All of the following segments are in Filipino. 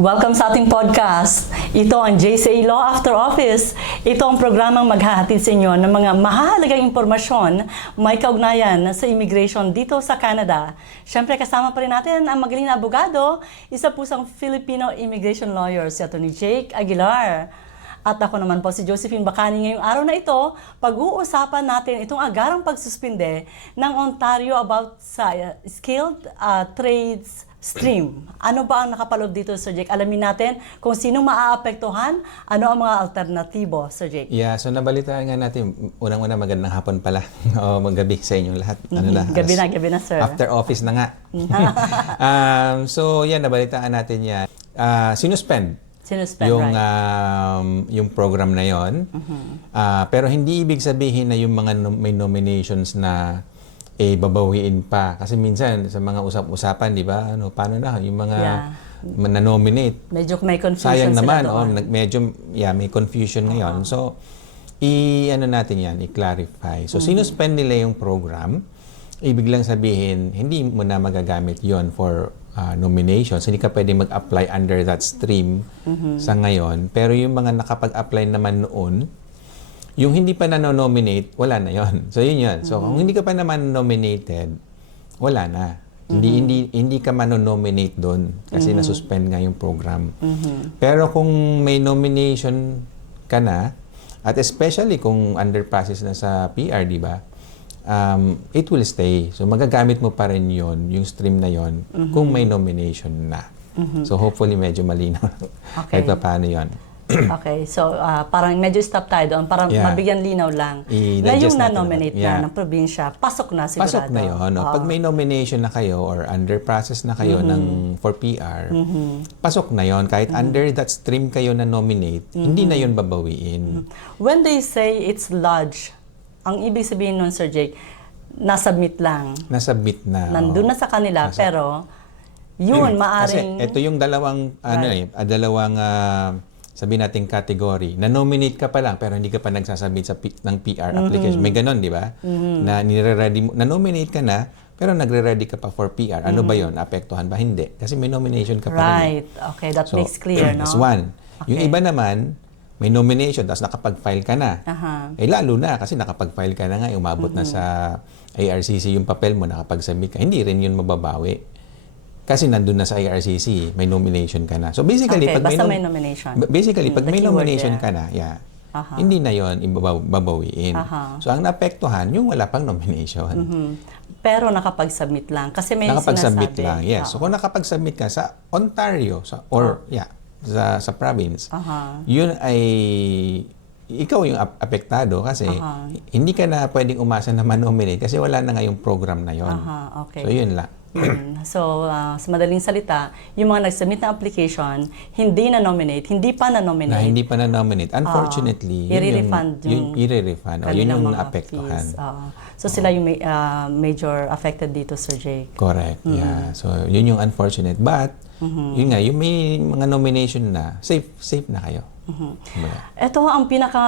Welcome sa ating podcast. Ito ang JCA Law After Office. Ito ang programang maghahatid sa inyo ng mga mahalagang impormasyon may kaugnayan sa immigration dito sa Canada. Siyempre kasama pa rin natin ang magaling na abogado, isa pusang Filipino immigration lawyer, si Atty. Jake Aguilar. At ako naman po si Josephine Bacani. Ngayong araw na ito, pag-uusapan natin itong agarang pagsuspinde ng Ontario about sa skilled trades stream. Ano ba ang nakapaloob dito, Sir Jake? Alamin natin kung sino maaapektuhan, ano ang mga alternatibo, Sir Jake? Yeah, so nabalitaan nga natin, unang-una magandang hapon pala, o maggabi sa inyong lahat. Gabi na, sir. After office na nga. So yan, nabalitaan natin yan. Sinuspend yung, right. Yung program na yon. Pero hindi ibig sabihin na yung mga may nominations na babawiin pa. Kasi minsan sa mga usap-usapan, di ba? Paano na yung mga na-nominate? Medyo may confusion sayang naman, sila medyo may confusion ngayon. So, i-clarify. So, sinuspend nila yung program. Ibig lang sabihin, hindi mo na magagamit yon for nominations. Hindi ka pwede mag-apply under that stream sa ngayon. Pero yung mga nakapag-apply naman noon, yung hindi pa na-nominate, wala na yon. So, yun yun. So, kung hindi ka pa naman nominated, wala na. Hindi ka mano-nominate doon kasi nasuspend nga yung program. Pero kung may nomination ka na, at especially kung under process na sa PR, di ba? It will stay. So, magagamit mo pa rin yon, yung stream na yon, kung may nomination na. So, hopefully, medyo malinaw. Kahit pa paano yon. Okay, so parang medyo stop tayo doon para mabigyan linaw lang na yung na-nominate na ng probinsya, pasok na sigurado. Pasok na yun. Pag may nomination na kayo or under process na kayo for PR, pasok na yon. Kahit under that stream kayo na nominate, hindi na yun babawiin. When they say it's lodged, ang ibig sabihin nun, Sir Jake, nasubmit lang. Nasubmit na. Nandun na sa kanila, pero yun, maaring... Kasi ito yung dalawang, dalawang sabihin nating category. Na-nominate ka pa lang pero hindi ka pa nagsasubmit ng PR application. May ganon, di ba? Na nire-ready mo, na-nominate ka na pero nagre-ready ka pa for PR. Ano ba yon? Apektuhan ba? Hindi. Kasi may nomination ka pa rin. Right. Okay, that makes clear, no? That's one. Okay. Yung iba naman, may nomination tapos nakapag-file ka na. Lalo na kasi nakapag-file ka na nga, umabot na sa ARCC yung papel mo, nakapag-submit ka. Hindi rin yun mababawi. Kasi nandun na sa IRCC, may nomination ka na. So basically, pag may nomination. Basically, pag may nomination ka na, hindi na 'yon babawiin. So ang naapektuhan, yung wala pang nomination. Pero nakapag-submit lang kasi may nakapag-submit lang, yes. So kung nakapag-submit ka sa Ontario sa province, yun ay ikaw yung apektado kasi hindi ka na pwedeng umasa na ma-nominate kasi wala na nga yung program na 'yon. Okay. So yun lang. So, sa madaling salita, yung mga nag-submit ng application, hindi pa na-nominate. Hindi pa na-nominate. Unfortunately, i-refund yun yung naapektuhan. So, sila yung major affected dito, Sir Jake. Correct. Yeah. So, yun yung unfortunate. But, yun nga, yung may mga nomination na, safe na kayo. Ito ang pinaka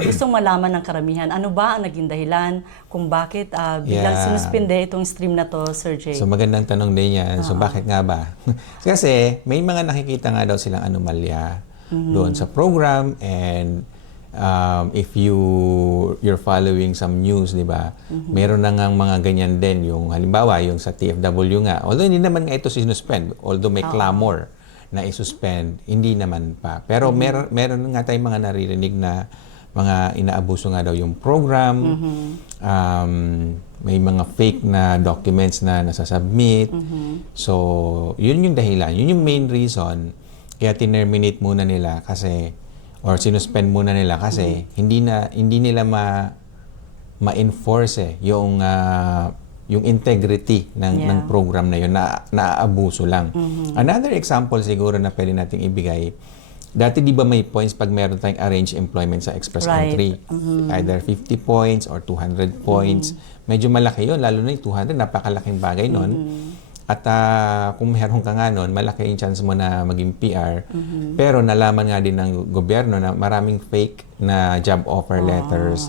gustong malaman ng karamihan. Ano ba ang naging dahilan kung bakit biglang sinuspinde itong stream na to, Sir Jay? So magandang tanong din yan. So bakit nga ba? Kasi may mga nakikita nga daw silang anomalya doon sa program, and if you're following some news, di ba? Meron na nga mga ganyan din. Yung halimbawa, yung sa TFW nga. Although hindi naman nga ito sinuspend, although may clamor na i-suspend, hindi naman pa. Pero meron nga tayong mga naririnig na mga inaabuso nga daw yung program. May mga fake na documents na nasasubmit. So, yun yung dahilan. Yun yung main reason kaya tinerminate muna nila kasi or sinuspend muna nila kasi hindi nila ma-enforce yung integrity ng program na yun, na naaabuso lang. Another example siguro na pwede nating ibigay, dati di ba may points pag meron tayong arranged employment sa express entry? Either 50 points or 200 points. Medyo malaki yun, lalo na yung 200, napakalaking bagay nun. At kung meron ka nga nun, malaki yung chance mo na maging PR. Pero nalaman nga din ng gobyerno na maraming fake na job offer letters.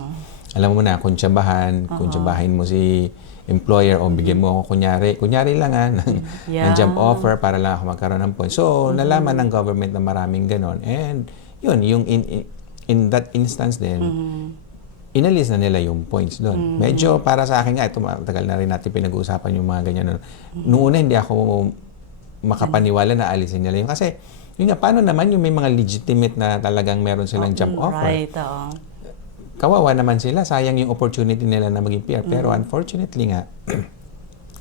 Alam mo na, kuntsabahin mo si employer o bigyan mo ako kunyari lang ng job offer para lang ako magkaroon ng points. So, nalaman ng government na maraming ganon. And yun, yung in that instance din, inalis na nila yung points doon. Medyo para sa akin nga, ito matagal na rin natin pinag-uusapan yung mga ganyan. Noong una, hindi ako makapaniwala na alisin nila yun. Kasi, yun nga, paano naman yung may mga legitimate na talagang meron silang job offer? Right, Kawawa naman sila. Sayang yung opportunity nila na maging PR. Pero unfortunately nga,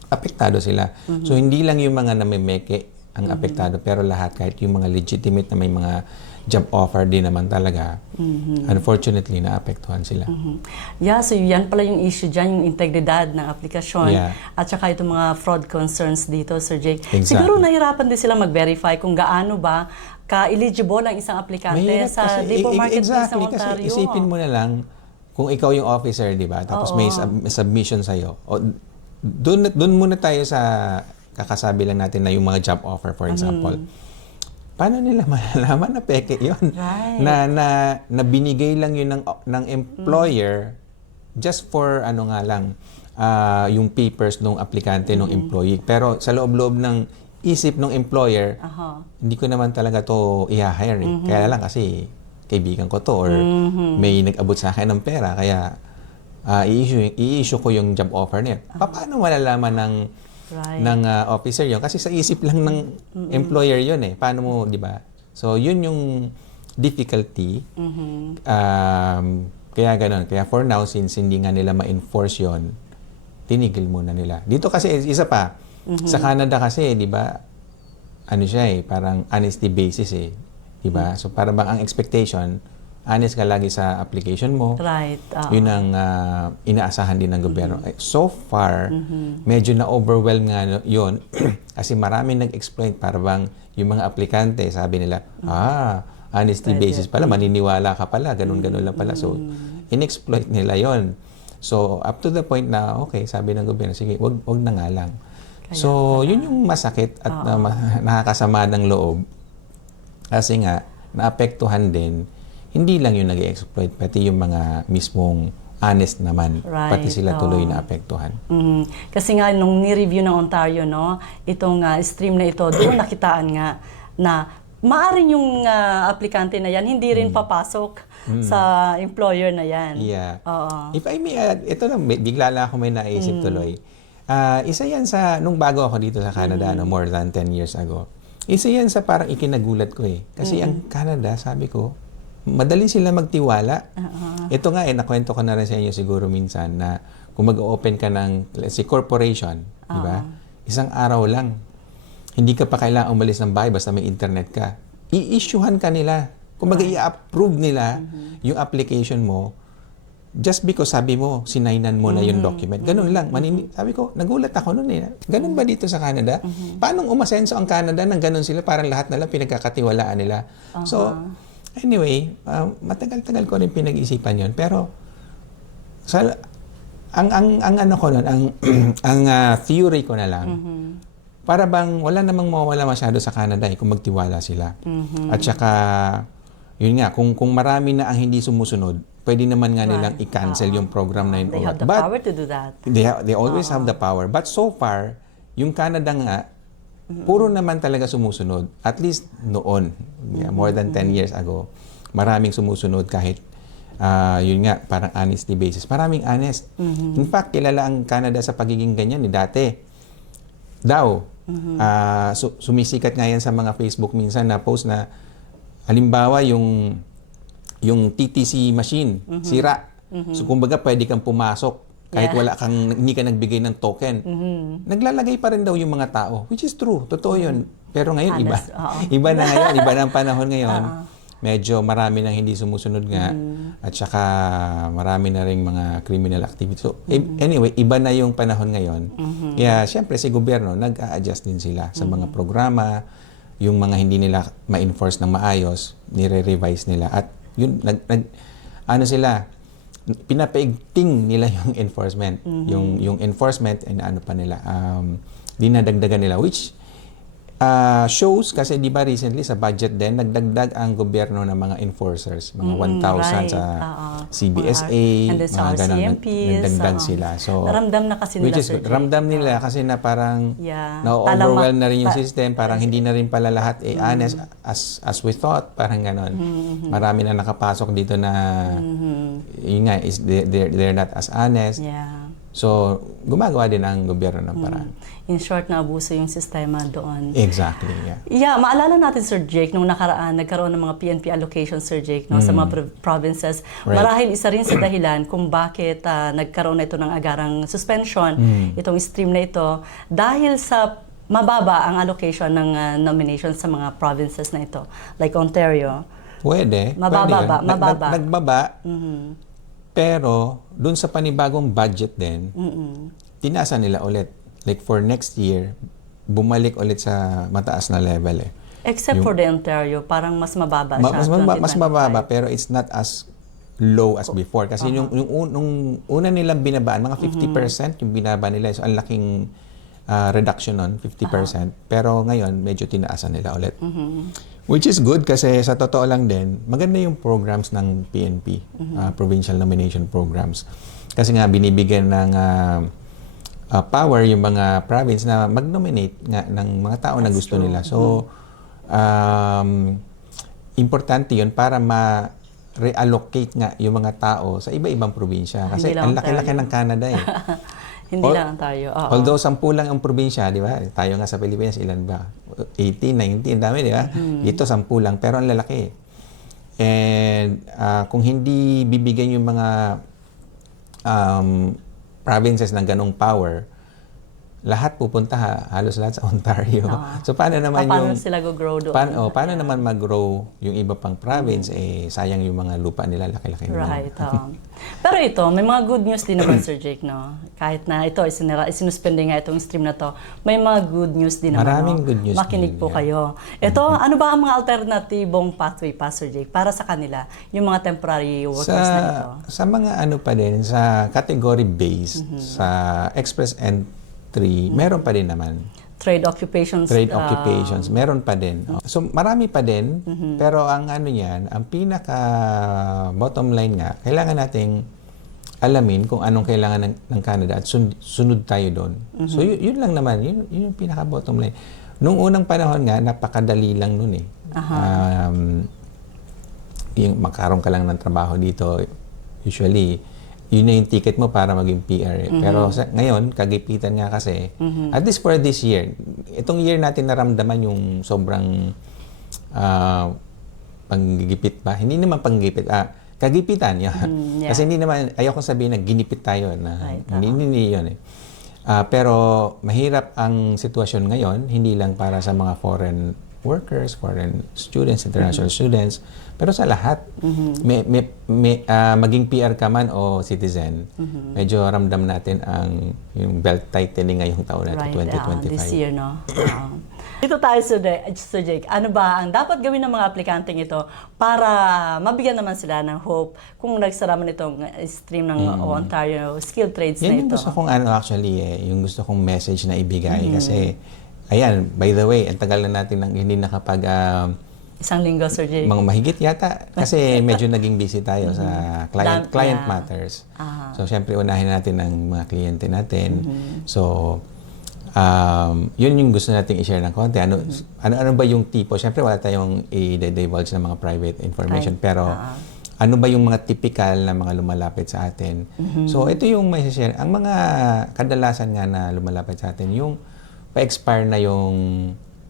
apektado sila. So, hindi lang yung mga namimeke ang apektado, pero lahat, kahit yung mga legitimate na may mga job offer din naman talaga, unfortunately, naapektuhan sila. Yeah, so yan pala yung issue dyan, yung integridad ng aplikasyon. Yeah. At saka itong mga fraud concerns dito, Sir Jake. Exactly. Siguro nahirapan din sila mag-verify kung gaano ba ka-eligible ang isang aplikante Mahirap sa kasi, labor marketplace exactly, ng Ontario. Kasi isipin mo na lang, kung ikaw yung officer, di ba? Tapos may submission sa'yo. Doon muna tayo sa kakasabi lang natin na yung mga job offer, for example. Paano nila malalaman na peke yun? Right. Na binigay lang yun ng employer just for ano nga lang, yung papers ng aplikante, ng employee. Pero sa loob-loob ng isip ng employer, hindi ko naman talaga to i-hire. Kaya lang kasi kaibigan ko to or may nag-abot sa akin ng pera, kaya i-issue ko yung job offer niya. Paano malalaman ng officer yun? Kasi sa isip lang ng employer yun eh. Paano mo, di ba? So, yun yung difficulty. Kaya ganun. Kaya for now, since hindi nga nila ma-enforce yun, tinigil muna nila. Dito kasi, isa pa, sa Canada kasi, di ba, ano siya eh, parang honesty basis eh. Di ba? So, para bang ang expectation, honest ka lagi sa application mo. Right. Yun ang inaasahan din ng gobyerno. So far, medyo na-overwhelm nga yun kasi maraming nag-exploit para bang yung mga aplikante, sabi nila, honesty basis pala, maniniwala ka pala, ganun-ganun lang pala. So, in-exploit nila yon. So, up to the point na, okay, sabi ng gobyerno, sige, wag na nga lang. So, yun yung masakit at nakakasama ng loob. Kasi nga, naapektuhan din, hindi lang yung nag-exploit, pati yung mga mismong honest naman, pati sila tuloy na apektuhan. Kasi nga, nung ni-review ng Ontario, no, itong stream na ito, doon nakitaan nga na maaring yung aplikante na yan, hindi rin papasok sa employer na yan. Yeah. If I may add, ito lang, bigla lang ako may naisip tuloy. Isa yan sa, nung bago ako dito sa Canada, no, more than 10 years ago, isa yan sa parang ikinagulat ko eh. Kasi ang Canada, sabi ko, madali sila magtiwala. Ito nga nakwento ko na rin sa inyo siguro minsan na kung mag-open ka ng, let's say, corporation, di ba? Isang araw lang. Hindi ka pa kailangan umalis ng bahay basta may internet ka. I-issuehan ka nila. Kung mag-i-approve nila yung application mo, just because sabi mo, sinainan mo na yung document. Ganun lang. Sabi ko, nagulat ako nun eh. Ganun ba dito sa Canada? Paano umasenso ang Canada nang ganun sila? Parang lahat na lang pinagkakatiwalaan nila. So, anyway, matagal-tagal ko rin pinag-isipan yon. Pero, ang ano ko nun, ang theory ko na lang, para bang wala namang mawawala masyado sa Canada kung magtiwala sila. At saka, yun nga, kung marami na ang hindi sumusunod, pwede naman nga nilang i-cancel yung program na yun. They have the power to do that. They always have the power. But so far, yung Canada nga, puro naman talaga sumusunod. At least noon, more than 10 years ago, maraming sumusunod kahit yun nga, parang honesty basis. Maraming honest. In fact, kilala ang Canada sa pagiging ganyan. Dati, daw, sumisikat nga yan sa mga Facebook minsan na post na, halimbawa, yung TTC machine, sira. So, kumbaga, pwede kang pumasok kahit hindi ka nagbigay ng token. Naglalagay pa rin daw yung mga tao, which is true. Totoo yun. Pero ngayon, iba na ngayon. Iba na ang panahon ngayon. Medyo marami nang hindi sumusunod nga. At saka marami na rin mga criminal activity. So, anyway, iba na yung panahon ngayon. Kaya, syempre, si gobyerno, nag-a-adjust din sila sa mga programa, yung mga hindi nila ma-enforce ng maayos, nire-revise nila. At yun, sila, pinapaigting nila yung enforcement. Yung enforcement, and ano pa nila, dinadagdagan nila, which shows, kasi di ba recently sa budget din, nagdagdag ang gobyerno ng mga enforcers, mga 1,000 sa CBSA, And then sa mga ganun, RCMPs, nagdagdag sila. So, ramdam na kasi nila, which is Sir Jake. ramdam nila kasi na parang Yeah. na-overwhelm na rin yung system, parang hindi na rin pala lahat honest as we thought, parang ganon. Marami na nakapasok dito na yun nga, they're not as honest. Yeah. So, gumagawa din ang gobyerno ng paraan. In short, naabuso yung sistema doon. Exactly, yeah. Yeah, maalala natin, Sir Jake, nung nakaraan, nagkaroon ng mga PNP allocation, Sir Jake, no, sa mga provinces. Right. Marahil isa rin sa dahilan kung bakit nagkaroon na ito ng agarang suspension, itong stream na ito, dahil sa mababa ang allocation ng nominations sa mga provinces na ito, like Ontario. Pwede. Mababa pwede ba? yun. Mababa. Nagbaba. Pero, dun sa panibagong budget din, tinaasan nila ulit. Like for next year, bumalik ulit sa mataas na level eh. Except for the Ontario, parang mas mababa siya. Mas mababa, pero it's not as low as before. Kasi nung una nilang binabaan, mga 50% yung binaba nila. So, ang laking reduction nun, 50%. Pero ngayon, medyo tinaasan nila ulit. Which is good kasi sa totoo lang din, maganda yung programs ng PNP, Provincial Nomination Programs. Kasi nga, binibigyan ng power yung mga province na mag-nominate nga ng mga tao na gusto nila. So, importante yun para ma-reallocate nga yung mga tao sa iba-ibang probinsya. Kasi ang laki-laki ng Canada eh. Hindi lang tayo. Although 10 lang ang probinsya, di ba? Tayo nga sa Pilipinas, ilan ba? 18, 19, dami, di ba? Dito 10 lang, pero ang lalaki. And kung hindi bibigyan yung mga provinces ng ganong power, lahat pupunta halos lahat sa Ontario. So paano naman paano sila go-grow doon? Paano naman mag-grow yung iba pang province? Sayang yung mga lupa nila, laki-laki naman. Right. Pero ito, may mga good news din naman, Sir Jake, no? Kahit na ito, isinuspende nga itong stream na to, may mga good news din naman. Maraming good news Makinig din, po kayo. Ito, ano ba ang mga alternatibong pathway pa, Sir Jake, para sa kanila, yung mga temporary workers na ito? Sa mga ano pa din, sa category-based, sa express entry, meron pa din naman. Trade occupations, meron pa din. So marami pa din, pero ang ano niyan, ang pinaka bottom line nga, kailangan nating alamin kung anong kailangan ng Canada at sunod tayo doon. So yun lang naman, yun yung pinaka bottom line. Nung unang panahon nga, napakadali lang nun eh. Yung makaroon ka lang ng trabaho dito, usually, yun na yung ticket mo para maging PR. Pero ngayon, kagipitan nga kasi, at least for this year, itong year natin naramdaman yung sobrang panggigipit ba? Hindi naman panggigipit, kagipitan. Yeah. Kasi hindi naman, ayoko sabihin na ginipit tayo. Hindi yun eh. Pero mahirap ang sitwasyon ngayon, hindi lang para sa mga foreign workers, foreign students, international students, pero sa lahat. Maging PR ka man o citizen, medyo ramdam natin yung belt tightening ngayong taon natin, 2025. This year, no? Dito tayo, Sir Jake. Ano ba ang dapat gawin ng mga aplikanteng ito para mabigyan naman sila ng hope kung nagsara man itong stream ng Ontario skilled trades na ito? Yan yung gusto kong yung gusto kong message na ibigay. Kasi, ayan, by the way, ang tagal na natin hindi nakapag... Isang linggo, Sir Jake. Mga mahigit yata. Kasi medyo naging busy tayo sa client matters. So, syempre, unahin natin ang mga kliyente natin. So, yun yung gusto nating i-share ng konti. Ano ba yung tipo? Syempre, wala tayong i-divulge ng mga private information. Pero, ano ba yung mga typical na mga lumalapit sa atin? So, ito yung may share. Ang mga kadalasan nga na lumalapit sa atin, yung pa-expire na yung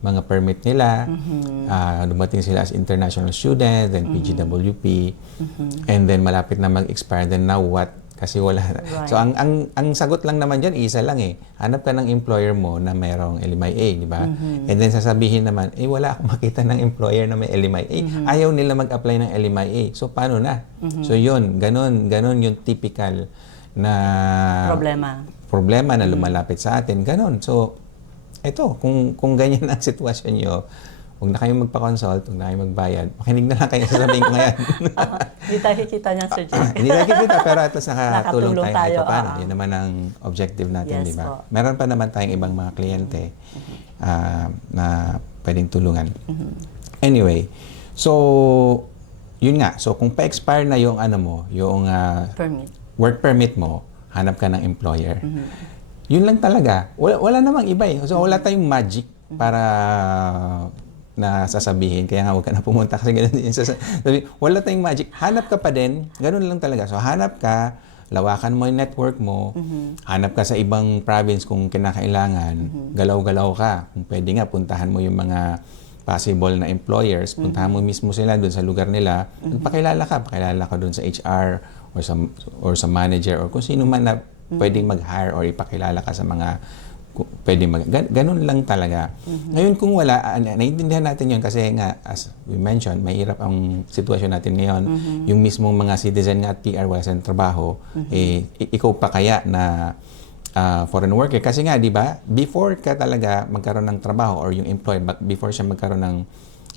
mga permit nila, dumating sila as international student, then PGWP, and then malapit na mag-expire, then now what? Kasi wala na. Right. So, ang sagot lang naman dyan, isa lang eh. Hanap ka ng employer mo na mayroong LMIA, di ba? And then sasabihin naman, wala akong makita ng employer na may LMIA. Ayaw nila mag-apply ng LMIA. So, paano na? So, yun. Ganon yung typical na problema na lumalapit sa atin. Ganon. So, ito, kung ganyan ang sitwasyon nyo, huwag na kayong magpa-consult, huwag na kayong magbayad. Makinig na lang kayo sa sabihin ko ngayon. Hindi tayo kikita niyan, Sir Jake. Hindi tayo kikita, pero at least nakatulong tayo. Paano? Yun naman ang objective natin, di ba? Meron pa naman tayong ibang mga kliyente na pwedeng tulungan. Anyway, so yun nga. So kung pa-expire na yung ano mo, yung Permit. work permit mo, hanap ka ng employer. Yun lang talaga. Wala namang iba eh. So wala tayong magic para na sasabihin. Kaya nga huwag ka na pumunta kasi ganun din. Wala tayong magic. Hanap ka pa din. Ganun lang talaga. So hanap ka, lawakan mo yung network mo, hanap ka sa ibang province kung kinakailangan, galaw-galaw ka. Kung pwede nga, puntahan mo yung mga possible na employers, puntahan mo mismo sila doon sa lugar nila, pakilala ka doon sa HR or sa manager or kung sino man na pwedeng mag-hire or ipakilala ka sa mga pwedeng ganun lang talaga. Ngayon kung wala, naiintindihan natin yun kasi nga, as we mentioned, mahirap ang sitwasyon natin ngayon. Yung mismong mga citizen nga at PR wala sa trabaho, ikaw pa kaya na foreign worker. Kasi nga, di ba, before ka talaga magkaroon ng trabaho or yung employer, before siya magkaroon ng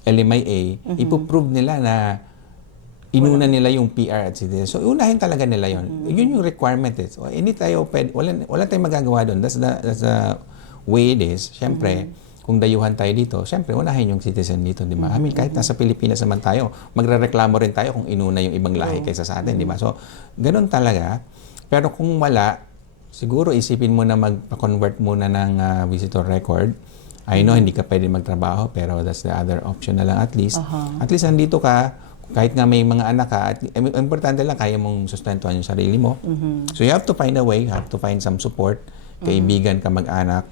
LMIA, ipoprove nila na inuna nila yung PR at citizen. So, unahin talaga nila yon. Yun yung requirement. So, hindi tayo wala tayong magagawa doon. That's the way it is. Siyempre, kung dayuhan tayo dito, siyempre, unahin yung citizen dito, di ba? I mean, kahit nasa Pilipinas naman tayo, magrereklamo rin tayo kung inuna yung ibang lahi kaysa sa atin, di ba? So, ganun talaga. Pero kung wala, siguro isipin mo na mag-convert muna ng visitor record. I know, hindi ka pwede magtrabaho, pero that's the other option na lang at least. At least, nandito ka, kahit nga may mga anak ka, at importante lang, kaya mong sustentuhan yung sarili mo. So, you have to find a way, you have to find some support, kaibigan ka, mag-anak,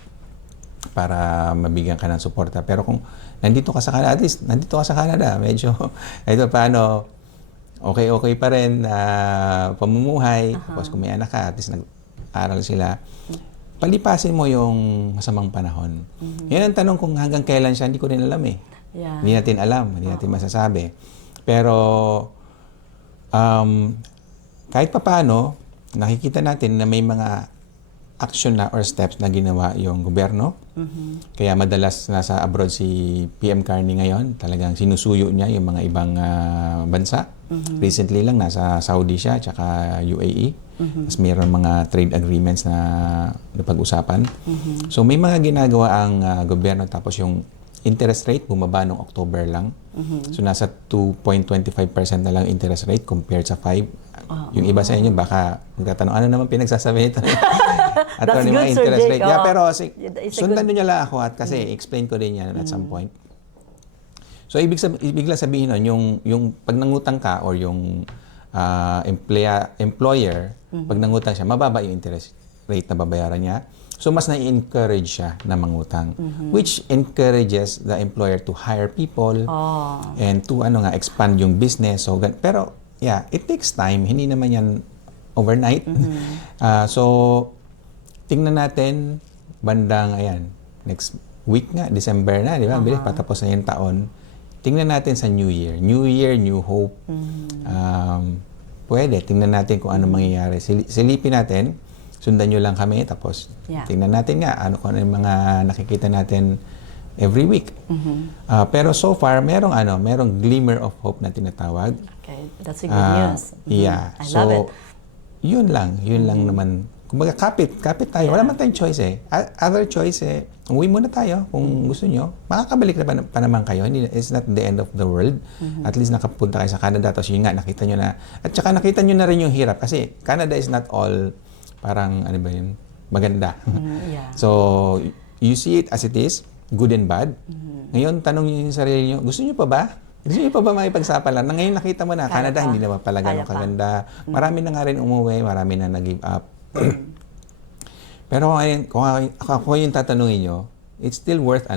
para mabigyan ka ng suporta. Pero kung nandito ka sa Canada, at least, nandito ka sa Canada, medyo, ito paano, okay pa rin pamumuhay, tapos kung may anak ka, at least nag-aral sila, palipasin mo yung masamang panahon. Yan ang tanong kung hanggang kailan siya, hindi ko rin alam eh. Yeah. Hindi natin alam, hindi natin masasabi. Pero kahit papaano, nakikita natin na may mga action na or steps na ginawa yung gobyerno. Kaya madalas nasa abroad si PM Carney ngayon, talagang sinusuyo niya yung mga ibang bansa. Recently lang nasa Saudi siya, tsaka UAE. Tapos mayroon mga trade agreements na napag-usapan. So may mga ginagawa ang gobyerno, tapos yung interest rate bumaba noong October lang. So nasa 2.25% na lang interest rate compared sa 5. Yung iba sa inyo baka magtatanong, ano naman pinagsasabi nito? That's good, mga Sir interest Jake. rate. Yeah, pero sundan good. niyo lang ako at kasi explain ko din yan at some point. So ibig lang sabihin nun, yung pag nangutang ka or yung employer, pag nangutang siya, mababa yung interest rate na babayaran niya. So, mas na-encourage siya na mangutang, which encourages the employer to hire people and to expand yung business. So, pero, yeah, it takes time. Hindi naman yan overnight. So, tingnan natin bandang, next week nga, December na, di ba? Bilis, patapos na yung taon. Tingnan natin sa New Year. New Year, New Hope. Pwede. Tingnan natin kung ano mangyayari. Silipin natin. Sundan nyo lang kami, tapos tingnan natin nga kung ano yung mga nakikita natin every week. Pero so far, merong glimmer of hope na tinatawag. Okay, that's a good news. Yeah. I love it. Yun lang naman. Kumbaga, kapit tayo. Wala man tayong choice eh. Other choice uwi muna tayo kung gusto nyo. Makakabalik na pa naman kayo. It's not the end of the world. At least nakapunta kayo sa Canada, tapos yun nga, nakita nyo na. At saka nakita nyo na rin yung hirap. Kasi Canada is not all parang, maganda. So, you see it as it is, good and bad. Ngayon, tanong nyo yung sarili nyo, gusto nyo pa ba? Gusto nyo pa ba makipagsapalan? Ngayon nakita mo na, Canada, hindi naman pala ganun kaganda. Marami na nga rin umuwi, marami na nag-give up. Pero kung ako yung tatanungin nyo, it's still worth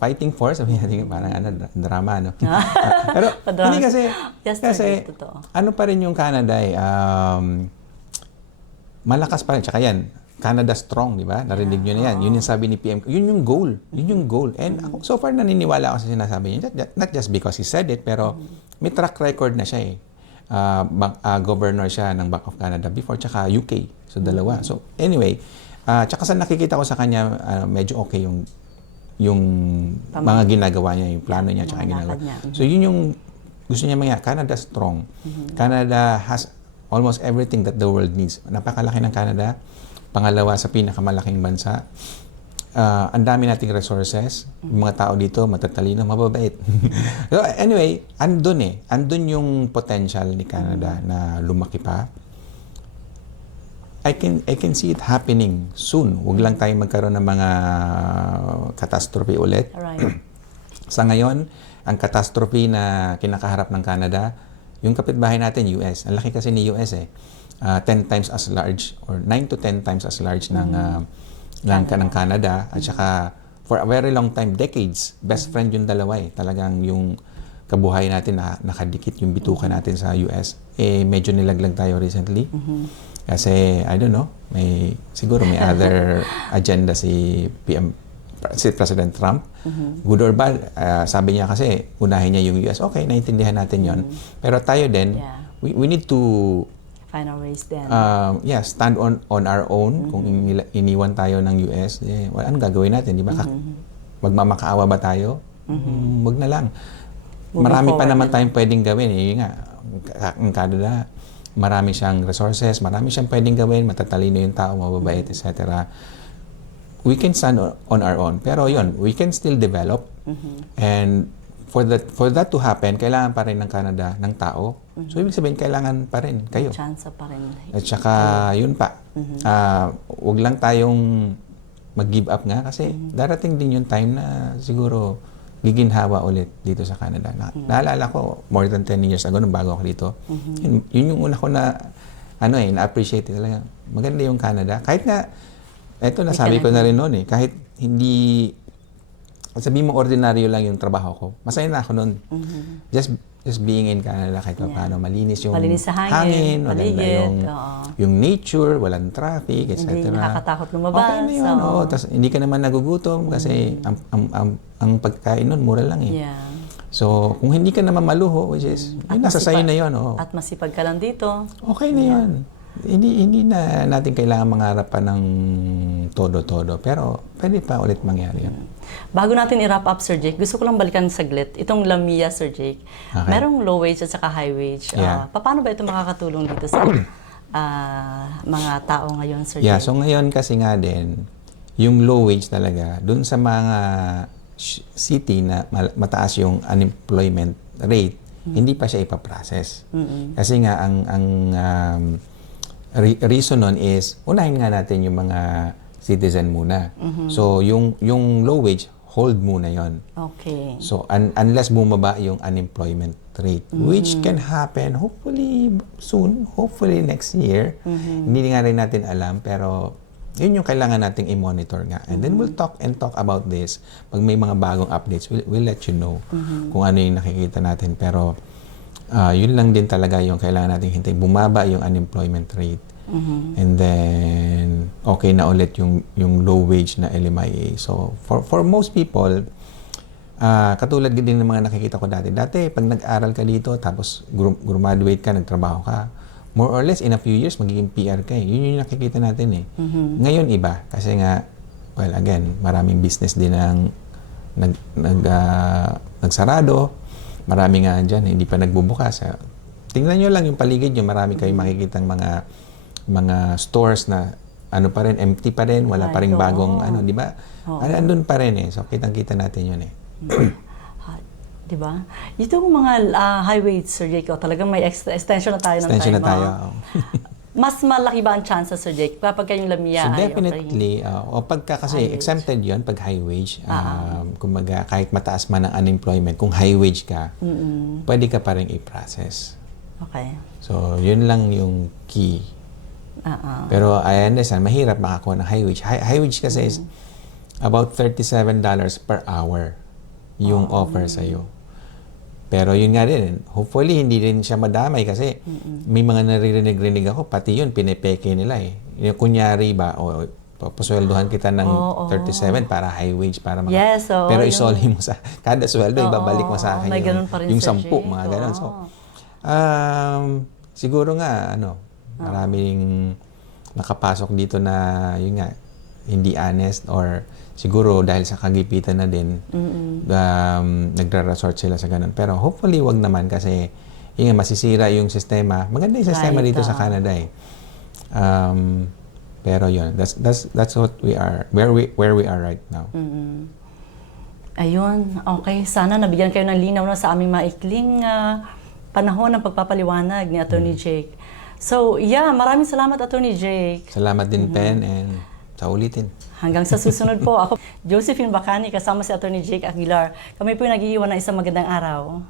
fighting for, sabi natin parang drama, no? Pero hindi kasi ano pa rin yung Canada malakas pa rin. Tsaka yan, Canada strong, di ba? Narinig nyo na yan. Yun yung sabi ni PM. Yun yung goal. Yun yung goal. And ako, so far naniniwala ako sa sinasabi niya. Not just because he said it, pero may track record na siya governor siya ng Bank of Canada before, tsaka UK. So, dalawa. So, anyway, tsaka sa nakikita ko sa kanya, medyo okay yung mga ginagawa niya, yung plano niya, tsaka ginagawa. So, yun yung gusto niya mangyari. Canada strong. Canada has almost everything that the world needs. Napakalaki ng Canada. Pangalawa sa pinakamalaking bansa. ang dami nating resources, yung mga tao dito, matatalino, mababait. So anyway, andun yung potential ni Canada na lumaki pa. I can see it happening soon. Huwag lang tayong magkaroon ng mga catastrophe ulit. Alright. Sa ngayon, ang catastrophe na kinakaharap ng Canada, yung kapitbahay natin, US. Ang laki kasi ni US 10 times as large or 9 to 10 times as large ng Canada. At saka, for a very long time, decades, best friend yung dalawa Talagang yung kabuhay natin na nakadikit yung bituka natin sa US. Medyo nilaglag tayo recently. Kasi, I don't know, siguro may other agenda si President Trump. Good or bad, sabi niya kasi, unahin niya yung US. Okay, naintindihan natin yon. Pero tayo din, we need to Find our ways then. Stand on our own. Kung iniwan tayo ng US, anong gagawin natin? Di ba? Magmamakaawa ba tayo? Wag na lang. Marami pa naman tayong pwedeng gawin. Yun nga, ang Canada, marami siyang resources, marami siyang pwedeng gawin, matatalino yung tao, mababait, etc. We can stand on our own. Pero yun, we can still develop. And for that to happen, kailangan pa rin ng Canada ng tao. So, ibig sabihin, kailangan pa rin kayo. Chance pa rin. At saka, yun pa. Huwag lang tayong mag-give up nga kasi darating din yung time na siguro giginhawa ulit dito sa Canada. Naalala ko, more than 10 years ago, nung bago ako dito, yun yung una ko na, na-appreciate talaga. Maganda yung Canada. Kahit nga, eto nasabi ko na rin noon kahit hindi, sabihin mo ordinaryo lang yung trabaho ko, masaya na ako noon. Just being in Canada, kahit paano, malinis yung sa hangin, maganda yung nature, walang traffic, etc. Hindi nakakatakot lumabas. Okay na yun, Tapos hindi ka naman nagugutom kasi ang pagkain nun, mura lang So, kung hindi ka naman maluho, which is, nasa sayo na yun. At masipag ka lang dito. Okay na yun. Hindi na natin kailangan mangarap pa ng todo-todo. Pero, pwede pa ulit mangyari yun. Bago natin i-wrap up, Sir Jake, gusto ko lang balikan saglit. Itong Lamia, Sir Jake, merong low wage at saka high wage. Paano ba ito makakatulong dito sa mga tao ngayon, Sir Jake? So ngayon kasi nga din, yung low wage talaga, dun sa mga city na mataas yung unemployment rate, hindi pa siya ipaprocess. Kasi nga, ang reason nun is, unahin nga natin yung mga citizen muna. So, yung low wage, hold muna yon. Okay. So, unless bumaba yung unemployment rate, which can happen hopefully soon, hopefully next year. Hindi nga rin natin alam, pero yun yung kailangan nating i-monitor nga. And then we'll talk about this. Pag may mga bagong updates, we'll let you know kung ano yung nakikita natin. Pero, yun lang din talaga yung kailangan nating hintayin. Bumaba yung unemployment rate. And then, okay na ulit yung low wage na LMIA. So, for most people, katulad din ng mga nakikita ko dati. Dati, pag nag-aral ka dito, tapos graduate ka, nagtrabaho ka, more or less, in a few years, magiging PR ka Yun yung nakikita natin Ngayon, iba. Kasi nga, well, again, maraming business din ang nagsarado. Marami nga dyan, hindi pa nagbubukas. Tingnan nyo lang yung paligid nyo, marami kayong makikitang mga stores na ano pa rin, empty pa rin, wala pa rin bagong di ba? Andun pa rin So, kitang-kita natin yun Di ba? Itong mga high wage, Sir Jake, talagang may extension na tayo ng time. Extension na tayo. Mas malaki ba ang chance, Sir Jake, kapag kayong Lamia? So, definitely. O pagka kasi exempted yon pag high wage, kumaga, kahit mataas man ang unemployment, kung high wage ka, pwede ka pa rin i-process. Okay. So, yun lang yung key. Pero I understand, mahirap makakuha ng high wage. High wage kasi is about $37 per hour yung offer sa'yo. Pero yun nga din, hopefully hindi rin siya madamay kasi may mga naririnig ako, pati yun, pinepeke nila Yung kunyari ba, pasweldohan kita ng 37 para high wage, para pero isoli mo sa, kada sweldo, ibabalik mo sa akin yung 10, mga ganun. So, siguro nga, maraming nakapasok dito na, yun nga, hindi honest or siguro dahil sa kagipitan na din, nagra-resort sila sa ganun. Pero hopefully, wag naman kasi masisira yung sistema. Maganda yung sistema dito sa Canada Pero yun, that's what we are, where we are right now. Ayun, okay. Sana nabigyan kayo ng linaw na sa aming maikling panahon ng pagpapaliwanag ni Attorney Jake. So, yeah, maraming salamat, Attorney Jake. Salamat din, Pen, and sa ulitin. Hanggang sa susunod po, ako, Josephine Bacani, kasama si Attorney Jake Aguilar. Kami po nag-iiwan ng isang magandang araw.